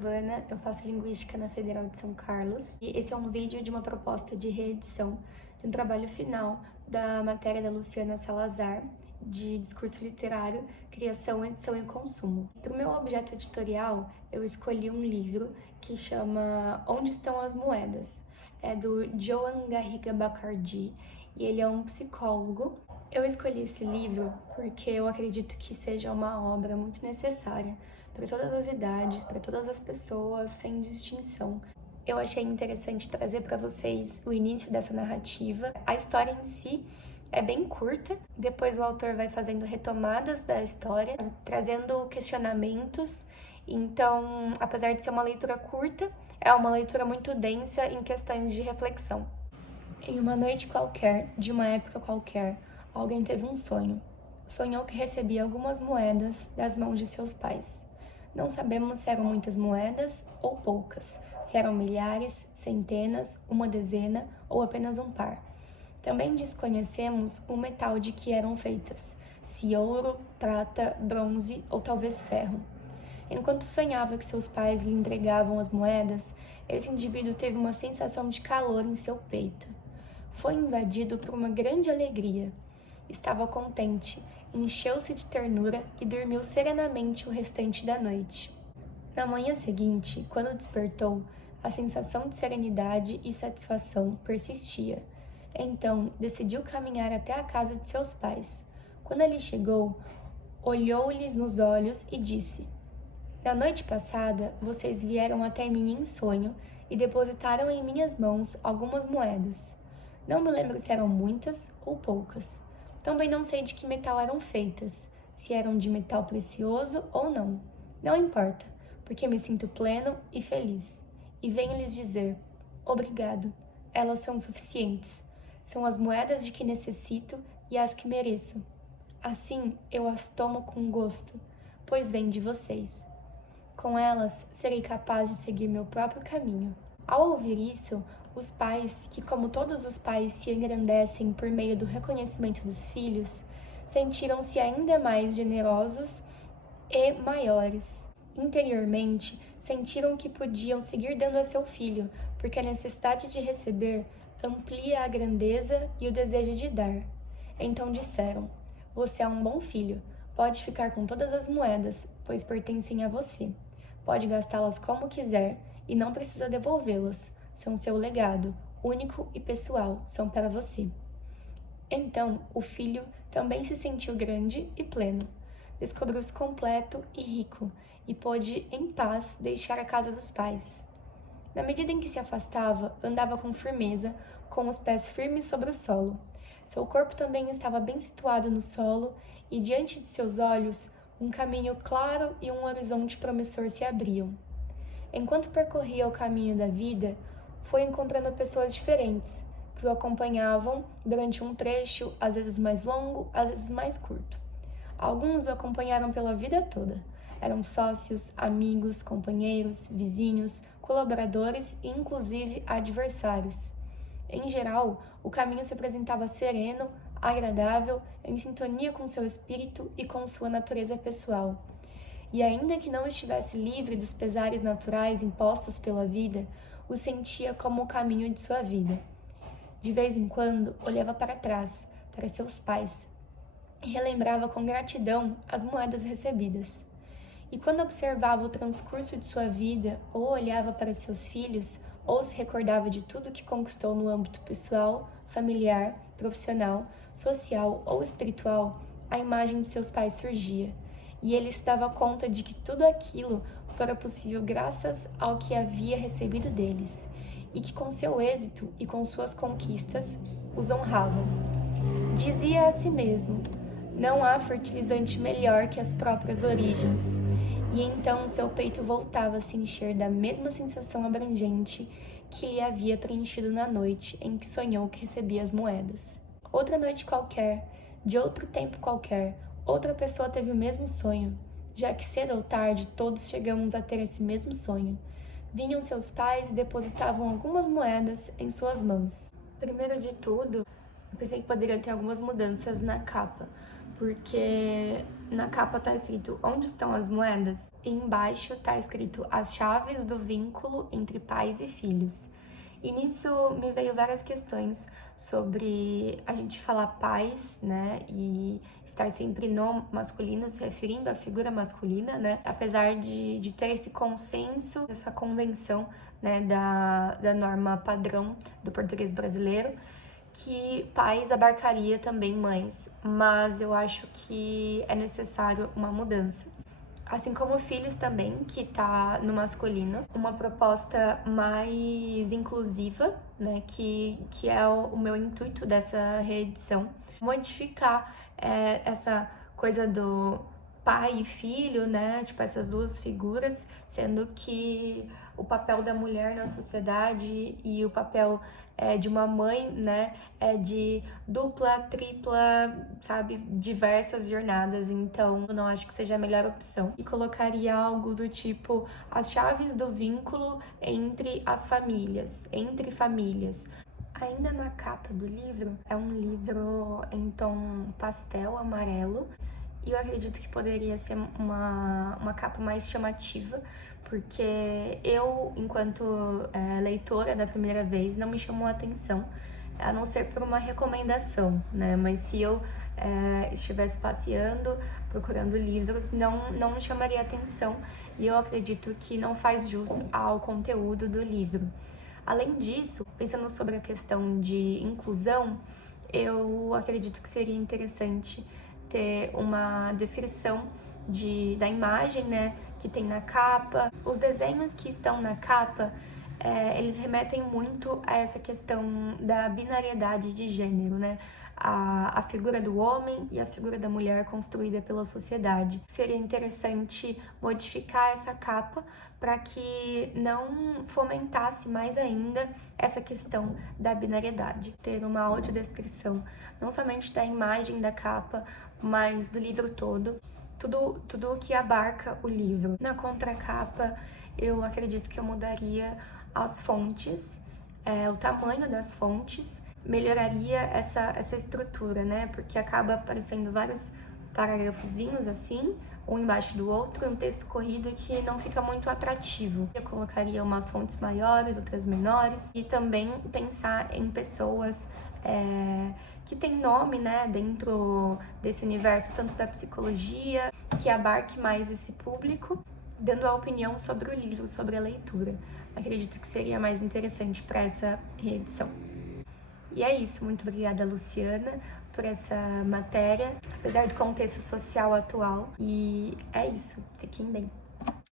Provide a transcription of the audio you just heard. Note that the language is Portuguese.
Giovana, eu faço Linguística na Federal de São Carlos e esse é um vídeo de uma proposta de reedição de um trabalho final da matéria da Luciana Salazar, de Discurso Literário, Criação, Edição e Consumo. Para o meu objeto editorial, eu escolhi um livro que chama Onde Estão as Moedas? É do Joan Garriga Bacardi e ele é um psicólogo. Eu escolhi esse livro porque eu acredito que seja uma obra muito necessária para todas as idades, para todas as pessoas, sem distinção. Eu achei interessante trazer para vocês o início dessa narrativa. A história em si é bem curta, depois o autor vai fazendo retomadas da história, trazendo questionamentos. Então, apesar de ser uma leitura curta, é uma leitura muito densa em questões de reflexão. Em uma noite qualquer, de uma época qualquer, alguém teve um sonho. Sonhou que recebia algumas moedas das mãos de seus pais. Não sabemos se eram muitas moedas ou poucas, se eram milhares, centenas, uma dezena ou apenas um par. Também desconhecemos o metal de que eram feitas, se ouro, prata, bronze ou talvez ferro. Enquanto sonhava que seus pais lhe entregavam as moedas, esse indivíduo teve uma sensação de calor em seu peito. Foi invadido por uma grande alegria. Estava contente, encheu-se de ternura e dormiu serenamente o restante da noite. Na manhã seguinte, quando despertou, a sensação de serenidade e satisfação persistia. Então, decidiu caminhar até a casa de seus pais. Quando ali chegou, olhou-lhes nos olhos e disse: "Na noite passada, vocês vieram até mim em sonho e depositaram em minhas mãos algumas moedas. Não me lembro se eram muitas ou poucas. Também não sei de que metal eram feitas, se eram de metal precioso ou não. Não importa, porque me sinto pleno e feliz. E venho lhes dizer: obrigado, elas são suficientes. São as moedas de que necessito e as que mereço. Assim eu as tomo com gosto, pois vêm de vocês. Com elas serei capaz de seguir meu próprio caminho." Ao ouvir isso, os pais, que como todos os pais se engrandecem por meio do reconhecimento dos filhos, sentiram-se ainda mais generosos e maiores. Interiormente, sentiram que podiam seguir dando a seu filho, porque a necessidade de receber amplia a grandeza e o desejo de dar. Então disseram: "Você é um bom filho, pode ficar com todas as moedas, pois pertencem a você. Pode gastá-las como quiser e não precisa devolvê-las. São seu legado, único e pessoal, são para você." Então, o filho também se sentiu grande e pleno. Descobriu-se completo e rico e pôde, em paz, deixar a casa dos pais. Na medida em que se afastava, andava com firmeza, com os pés firmes sobre o solo. Seu corpo também estava bem situado no solo e, diante de seus olhos, um caminho claro e um horizonte promissor se abriam. Enquanto percorria o caminho da vida, foi encontrando pessoas diferentes, que o acompanhavam durante um trecho, às vezes mais longo, às vezes mais curto. Alguns o acompanharam pela vida toda. Eram sócios, amigos, companheiros, vizinhos, colaboradores e inclusive adversários. Em geral, o caminho se apresentava sereno, agradável, em sintonia com seu espírito e com sua natureza pessoal. E ainda que não estivesse livre dos pesares naturais impostos pela vida, o sentia como o caminho de sua vida. De vez em quando, olhava para trás, para seus pais, e relembrava com gratidão as moedas recebidas. E quando observava o transcurso de sua vida, ou olhava para seus filhos, ou se recordava de tudo que conquistou no âmbito pessoal, familiar, profissional, social ou espiritual, a imagem de seus pais surgia, e ele se dava conta de que tudo aquilo fora possível graças ao que havia recebido deles, e que com seu êxito e com suas conquistas os honravam. Dizia a si mesmo: não há fertilizante melhor que as próprias origens. E então seu peito voltava a se encher da mesma sensação abrangente que lhe havia preenchido na noite em que sonhou que recebia as moedas. Outra noite qualquer, de outro tempo qualquer, outra pessoa teve o mesmo sonho, já que cedo ou tarde todos chegamos a ter esse mesmo sonho. Vinham seus pais e depositavam algumas moedas em suas mãos. Primeiro de tudo, eu pensei que poderia ter algumas mudanças na capa, porque na capa tá escrito onde estão as moedas e embaixo tá escrito as chaves do vínculo entre pais e filhos. E nisso me veio várias questões sobre a gente falar pais, né, e estar sempre no masculino, se referindo à figura masculina, né, apesar de ter esse consenso, essa convenção, né, da norma padrão do português brasileiro, que pais abarcaria também mães, mas eu acho que é necessário uma mudança. Assim como filhos também, que tá no masculino, uma proposta mais inclusiva, né, que é o meu intuito dessa reedição, modificar essa coisa do pai e filho, né, tipo essas duas figuras, sendo que o papel da mulher na sociedade e o papel de uma mãe, né, é de dupla, tripla, sabe, diversas jornadas. Então, eu não acho que seja a melhor opção. E colocaria algo do tipo as chaves do vínculo entre as famílias, entre famílias. Ainda na capa do livro, é um livro em tom pastel amarelo, e eu acredito que poderia ser uma capa mais chamativa, porque eu, enquanto leitora da primeira vez, não me chamou a atenção, a não ser por uma recomendação, né? Mas se eu estivesse passeando, procurando livros, não me chamaria atenção, e eu acredito que não faz jus ao conteúdo do livro. Além disso, pensando sobre a questão de inclusão, eu acredito que seria interessante ter uma descrição da imagem, né, que tem na capa. Os desenhos que estão na capa, eles remetem muito a essa questão da binariedade de gênero, né? A figura do homem e a figura da mulher construída pela sociedade. Seria interessante modificar essa capa para que não fomentasse mais ainda essa questão da binariedade. Ter uma autodescrição, não somente da imagem da capa, mas do livro todo. Tudo o que abarca o livro. Na contracapa, eu acredito que eu mudaria as fontes, o tamanho das fontes, melhoraria essa estrutura, né? Porque acaba aparecendo vários parágrafozinhos assim, um embaixo do outro, um texto corrido que não fica muito atrativo. Eu colocaria umas fontes maiores, outras menores, e também pensar em pessoas que tem nome, né, dentro desse universo, tanto da psicologia, que abarque mais esse público, dando a opinião sobre o livro, sobre a leitura. Acredito que seria mais interessante para essa reedição. E é isso, muito obrigada, Luciana, por essa matéria, apesar do contexto social atual. E é isso, fiquem bem.